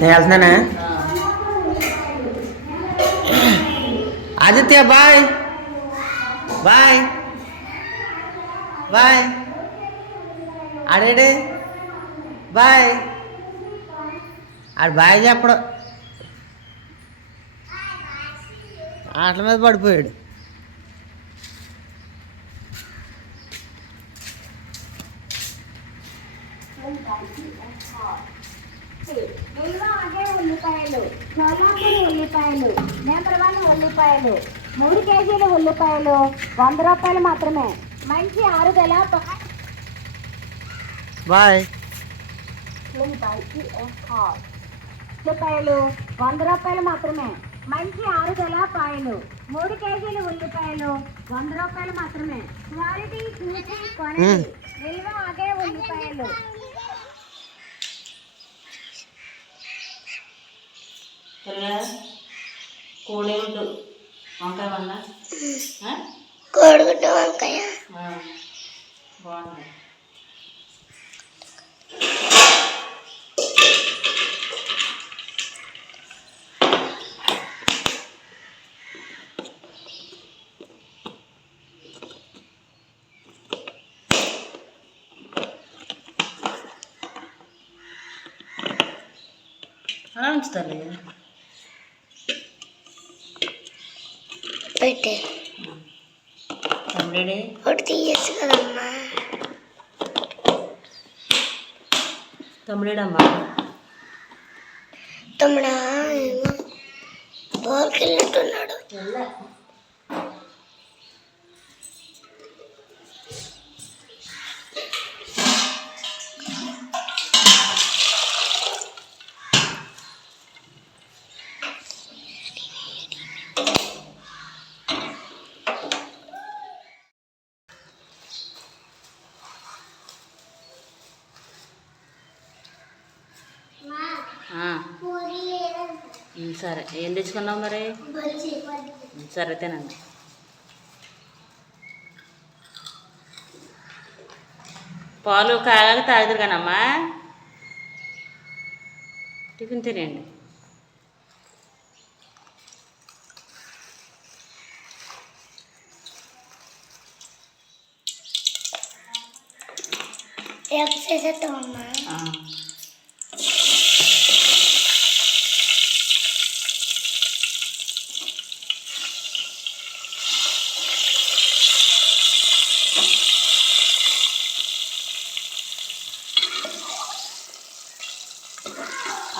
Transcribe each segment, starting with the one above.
నేను వెళ్తున్నానా Aditya bye bye bye ఆడేడే బాయ్ ఆడు బాయ్ చెప్పడు ఆటల మీద పడిపోయాడు ఉల్లిపాయలు ఉల్లిపాయలు నెంబర్ వన్ ఉల్లిపాయలు మూడు కేజీల ఉల్లిపాయలు వంద రూపాయలు మాత్రమే మంచి ఆరుదల బాయ్. ఉల్లిపాయలు వంద రూపాయలు మాత్రమే మంచి ఆరుదల పాయలు మూడు కేజీల ఉల్లిపాయలు వంద రూపాయలు మాత్రమే క్వాలిటీ విలువ ఆగే ఉల్లిపాయలు త్వరగా కోడి గుడ్డు వంకాయ వల్ల కోడిగుడ్డు వంకాయ బాగుంది అలా ఉంచుతారు పెట్టే తమ్ముడే ఒకటి తీయచ్చు కదమ్మా తమ్ముడేడమ్మా తమ్ముడా బోల్కి వెళ్ళినట్టున్నాడు సరే. ఏం తెచ్చుకున్నావు మరి? సరే తినండి. పాలు కాగాక తాగుతారు కానమ్మా టిఫిన్ తినండి ఎక్సైజ్ అవుతామమ్మా ఆ.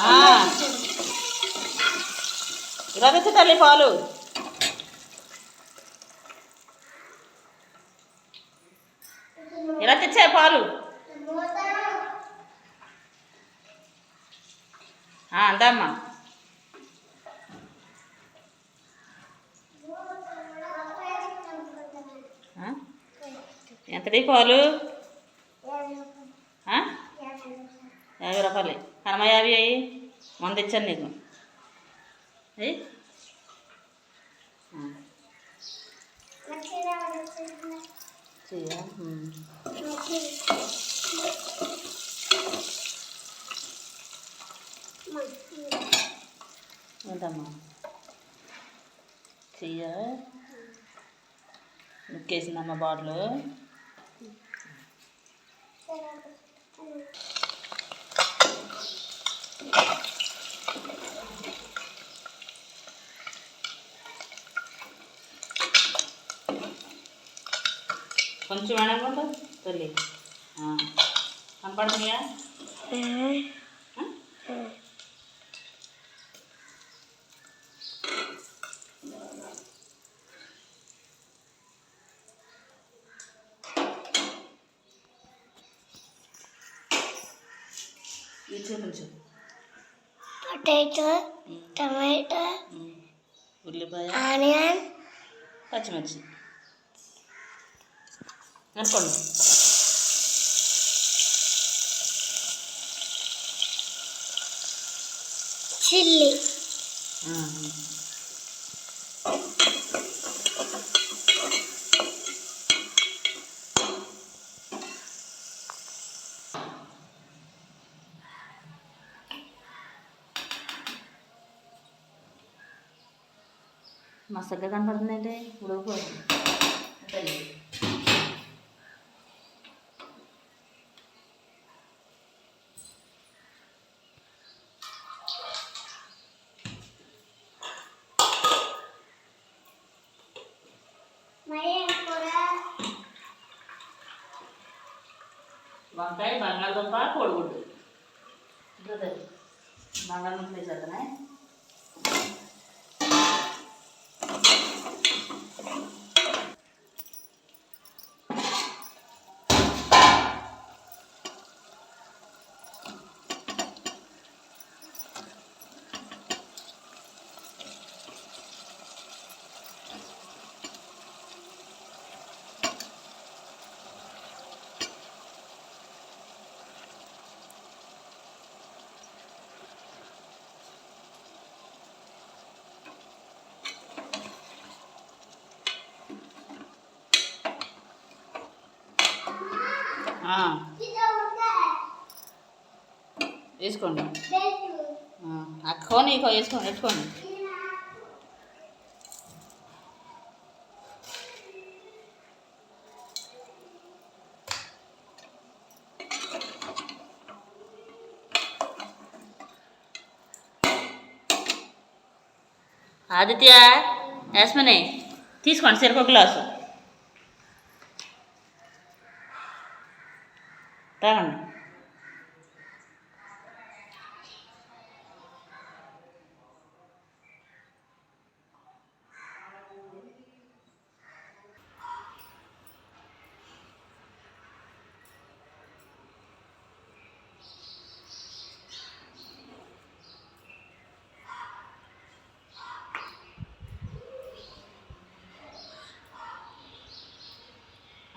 ఆ. ఇలా తెచ్చు తల్లి పాలు. ఇలా తెచ్చా పాలు? అందమ్మా. ఎంతటి పాలు? యాభై రూపాయలు. కనమ యాభై అయ్యి మంది ఇచ్చాను నీకు. ఏంటమ్మా చెయ్యా నొక్కేసిందమ్మా బాటిల్ కొంచెం వేడనుకుంటా తల్లి ఆ. പ്രത്യേകിച്ച് ടൊമാറ്റോ ഉള്ളിപ്പായ ആണിയൻ പച്ചമിർച്ചി നിൽപ്പുണ്ട് ചില്ലി. ആ. ఆ. మస్తగా కనపడుతుంది ఏంటి ఉడకపోతుంది వంకాయ బంగాళదుంప కోడిగుడ్డు ఇద్దరు బంగాళదుంప వేసుకోండి. ఆ, అక్కో నీకో వేసుకోండి పెట్టుకోండి. ఆదిత్య యాస్మని తీసుకోండి సరికొక గ్లాసు. తాగండి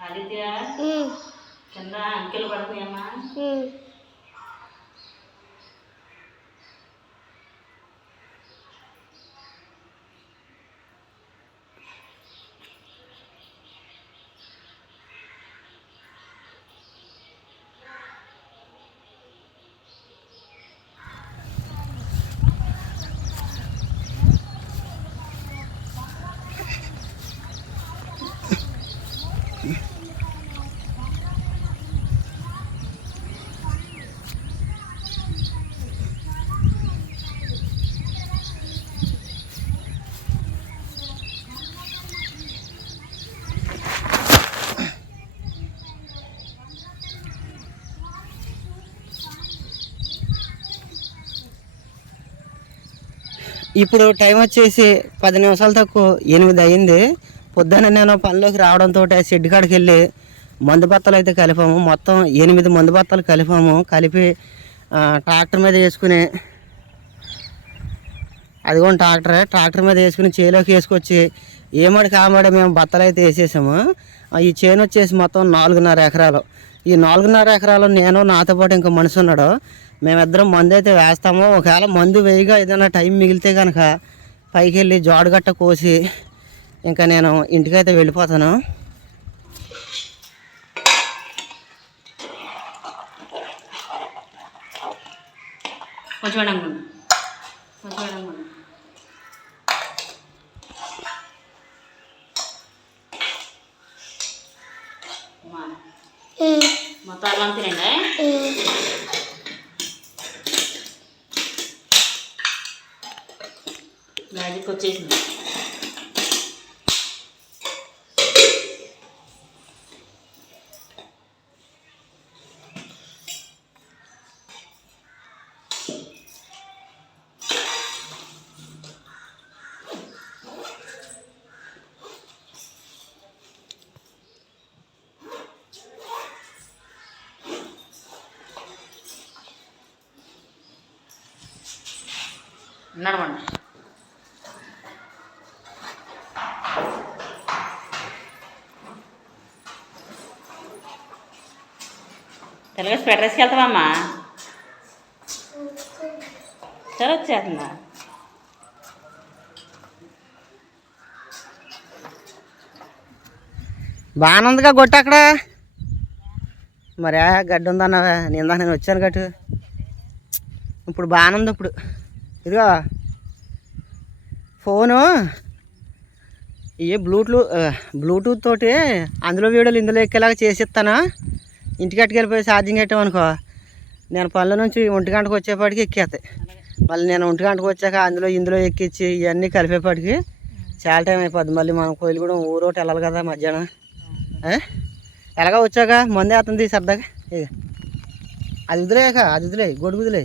ఆదిత్య కింద అంకెలు పడుతున్నాయమ్మా ఇప్పుడు టైం వచ్చేసి పది నిమిషాలు తక్కువ ఎనిమిది అయింది. పొద్దున్న నేను పనిలోకి రావడంతో షెడ్ కాడికి వెళ్ళి మందు బత్తలు అయితే కలిపాము. మొత్తం ఎనిమిది మందు బత్తలు కలిపాము. కలిపి ట్రాక్టర్ మీద వేసుకుని అదిగోండి ట్రాక్టర్ ట్రాక్టర్ మీద వేసుకుని చేలోకి వేసుకొచ్చి ఏమడి కామడి మేము బత్తలు అయితే వేసేసాము. ఈ చేను వచ్చేసి మొత్తం నాలుగున్నర ఎకరాలు. ఈ నాలుగున్నర ఎకరాలు నేను నాతో పాటు ఇంకో మనిషి ఉన్నాడు. మేమిద్దరం మందు అయితే వేస్తాము. ఒకవేళ మందు వేయగా ఏదైనా టైం మిగిలితే కనుక పైకి వెళ్ళి జోడుగట్ట కోసి ఇంకా నేను ఇంటికైతే వెళ్ళిపోతాను. మొత్తం అల్లం తినండి. మ్యాజిక్ వచ్చేసింది నడవండి. తెలుగు స్వెటర్ వేసుకెళ్తావమ్మా. సరే వచ్చేస్తుందా బాగానే ఉందిగా గొట్టు అక్కడ. మరే గడ్డ గడ్డి ఉందన్నావా నేను దా నేను వచ్చాను గట్టు. ఇప్పుడు బాగానే ఉంది ఇప్పుడు. ఇదిగో. ఫోను. ఏ బ్లూటూత్ బ్లూటూత్ తోటి అందులో వీడియోలు ఇందులో ఎక్కేలాగా చేసిస్తానా? ఇంటికి వెళ్ళిపోయి ఛార్జింగ్ పెట్టామనుకో నేను పనుల నుంచి ఒంటి గంటకు వచ్చేపాటికి ఎక్కేస్తాయి మళ్ళీ నేను ఒంటి గంటకు వచ్చాక అందులో ఇందులో ఎక్కించి ఇవన్నీ కలిపేపాటికి చాలా టైం అయిపోద్ది. మళ్ళీ మనం కోయిలు కూడా ఊరోటి వెళ్ళాలి కదా మధ్యాహ్నం. ఎలాగ వచ్చాక మందే అతను సరదాగా. ఇక అది వదిలేక అది వదిలే గొడుగు వదిలే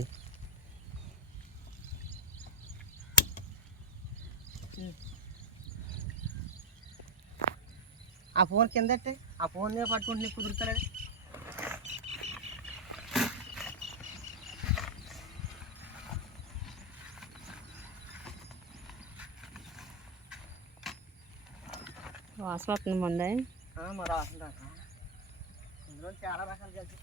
ఆ ఫోన్ కిందట్టే ఆ ఫోన్ పట్టుకుంటే నీకు వాసన వస్తుంది ముందే మరి చాలా రకాలు కలిసి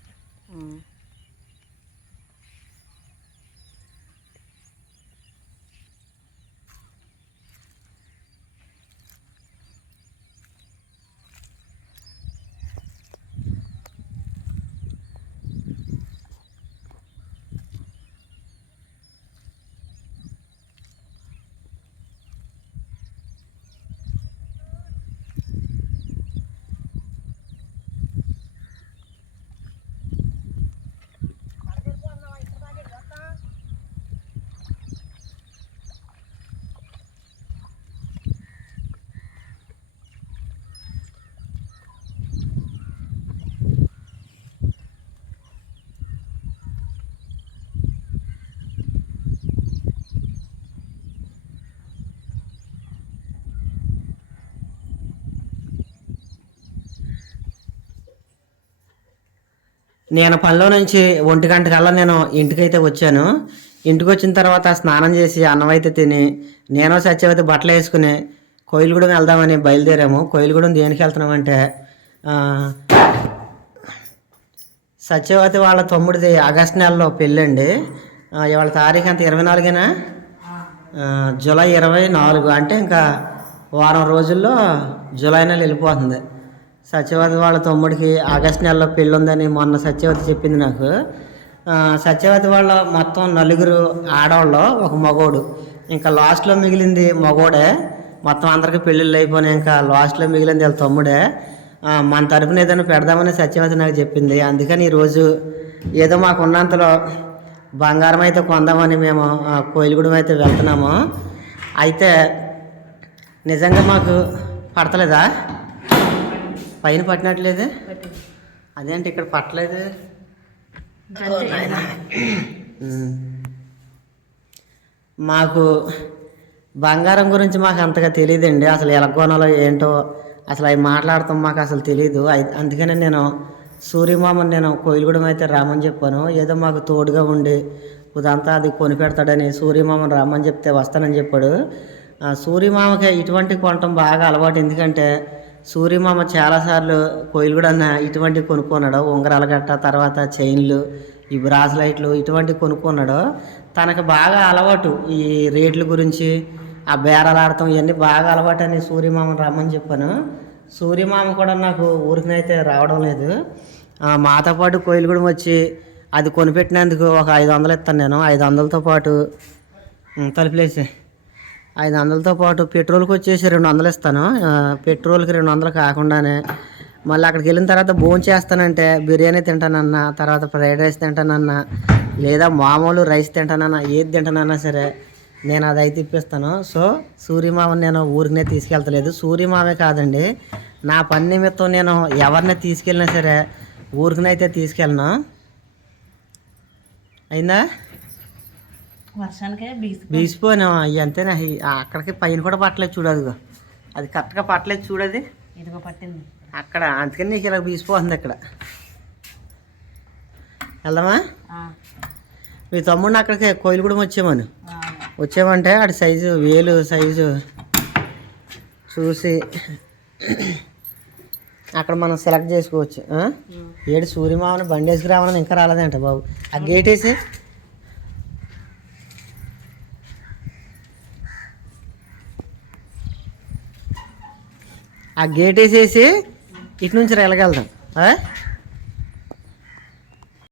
నేను పనిలో నుంచి ఒంటి గంట కల్లా నేను ఇంటికైతే వచ్చాను. ఇంటికి వచ్చిన తర్వాత స్నానం చేసి అన్నం అయితే తిని నేను సత్యవతి బట్టలు వేసుకుని కోయిలగూడెం వెళ్దామని బయలుదేరాము. కోయిలగూడెం దేనికి వెళ్తున్నామంటే సత్యవతి వాళ్ళ తమ్ముడిది ఆగస్ట్ నెలలో పెళ్ళండి. ఇవాళ తారీఖు అంత ఇరవై నాలుగేనా? జూలై ఇరవై నాలుగు. అంటే ఇంకా వారం రోజుల్లో జూలై నెల వెళ్ళిపోతుంది. సత్యవతి వాళ్ళ తమ్ముడికి ఆగస్ట్ నెలలో పెళ్ళి ఉందని మొన్న సత్యవతి చెప్పింది నాకు. సత్యవతి వాళ్ళ మొత్తం నలుగురు ఆడవాళ్ళు ఒక మగోడు. ఇంకా లాస్ట్లో మిగిలింది మగోడే. మొత్తం అందరికీ పెళ్ళిళ్ళు అయిపోయినాయి ఇంకా లాస్ట్లో మిగిలింది వాళ్ళ తమ్ముడే. మన తరఫున ఏదైనా పెడదామని సత్యవతి నాకు చెప్పింది. అందుకని ఈరోజు ఏదో మాకు ఉన్నంతలో బంగారం అయితే కొందామని మేము ఆ, కోయిలగూడెం అయితే వెళ్తున్నాము. అయితే నిజంగా మాకు పడతలేదా? పైన పట్టినట్లేదు? అదేంటి ఇక్కడ పట్టలేదు. మాకు బంగారం గురించి మాకు అంతగా తెలియదండి అసలు ఎలా కొనాలో ఏంటో అసలు అవి మాట్లాడతాం మాకు అసలు తెలియదు అందుకనే నేను సూర్యమామని నేను కోయిలగూడెం అయితే రామని చెప్పాను. ఏదో మాకు తోడుగా ఉండి ఇదంతా అది కొనిపెడతాడని సూర్యమామని రమ్మని చెప్తే వస్తానని చెప్పాడు. ఆ సూర్యమామకి ఇటువంటి కొనటం బాగా అలవాటు. ఎందుకంటే సూర్యమామ చాలాసార్లు కూడా అన్న ఇటువంటి కొనుక్కున్నాడు. ఉంగరాలు గట్ట తర్వాత చైన్లు ఈ బ్రాస్లైట్లు ఇటువంటివి కొనుక్కున్నాడు. తనకు బాగా అలవాటు ఈ రేట్ల గురించి ఆ బేరాలు ఆడటం ఇవన్నీ బాగా అలవాటు అని సూర్యమామని రమ్మని చెప్పాను. సూర్యమామ కూడా నాకు ఊరికనైతే రావడం లేదు. మాతో పాటు కోయిలగూడెం వచ్చి అది కొనిపెట్టినందుకు ఒక ఐదు వందలు ఇస్తాను నేను. ఐదు వందలతో పాటు తలుపులేసే ఐదు వందలతో పాటు పెట్రోల్కి వచ్చేసి రెండు వందలు ఇస్తాను పెట్రోల్కి రెండు వందలు కాకుండానే మళ్ళీ అక్కడికి వెళ్ళిన తర్వాత భోజనం చేస్తానంటే బిర్యానీ తింటానన్నా తర్వాత ఫ్రైడ్ రైస్ తింటానన్నా లేదా మామూలు రైస్ తింటానన్నా ఏది తింటానన్నా సరే నేను అది అయితే ఇప్పిస్తాను సో సూర్యమామని నేను ఊరికినే తీసుకెళ్తలేదు. సూర్యమామే కాదండి నా పని నిమిత్తం నేను ఎవరిని తీసుకెళ్ళినా సరే ఊరికినైతే తీసుకెళ్ళను. అయిందా? వర్షానికే బీసి బీసిపోయినా ఇవి అంతేనా? అక్కడికి పైన కూడా పట్టలేదు చూడు అదిగో అది కరెక్ట్గా పట్టలేదు చూడది. ఇదిగో పట్టింది. అక్కడ అందుకని నీకు ఇలా బీసిపోతుంది ఇక్కడ వెళ్దామా? మీ తమ్ముడిని అక్కడికి కోయిలగూడెం వచ్చామని వచ్చామంటే ఆడి సైజు వేలు సైజు చూసి అక్కడ మనం సెలెక్ట్ చేసుకోవచ్చు. ఏడు సూర్యమామని బండి వేసుకురావాలని ఇంకా రాలేదంట బాబు. ఆ గేట్ వేసి ఆ గేట్ వేసేసి ఇటు నుంచి వెళ్ళగలుగుతాం